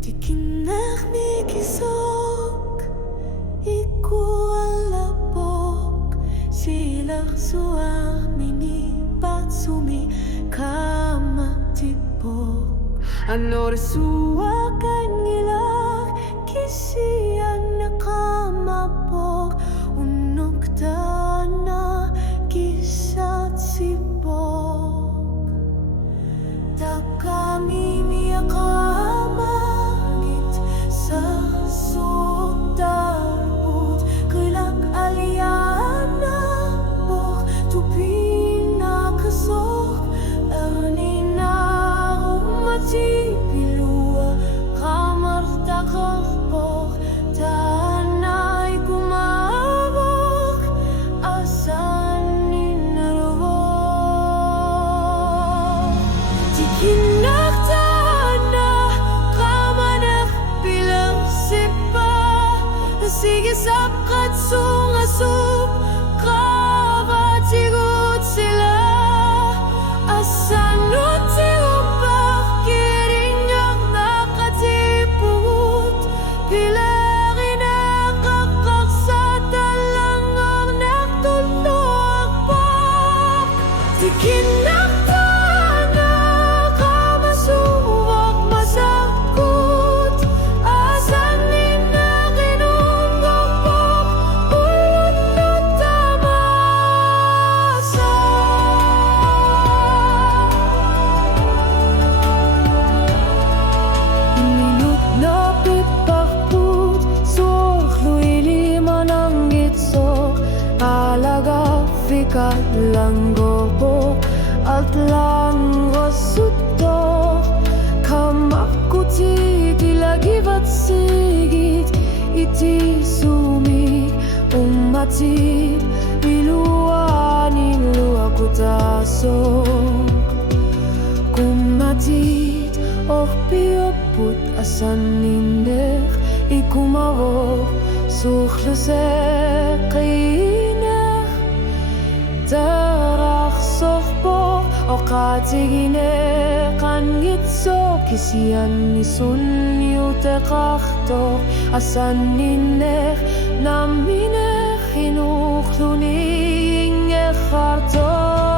Tikinah mikisok, iku alapok, silak suah minipat sumi kamatipok. Anor suwa kanilak, kisiyan nakamapok, unok tana kisat sipok. Tak kami miyakamagit sa sotarbut, kelak aliana pok, tupin na kasok, arnina umati pilua, kamar takakpok, tanay kumabok, asan ninarwok. Tikinak tanah, kamanak bilang sipa, sige sapkat sungasup, kabatigut sila, asan nutilupak, kirinyak nakatiput, pilarin nakakaksa, talangor naktulokpak. Tikinak lang gobok at lang rasutok, kamakuti dilagivat sigit, iti sumi umatip iluan ilua kutasok, kumatit pioput asan ninder ikumaro sukhlusek Tarach sochpo o katigine kan gitso kisian nisun yutekachto asan ninech naminech inukluni ingecharto.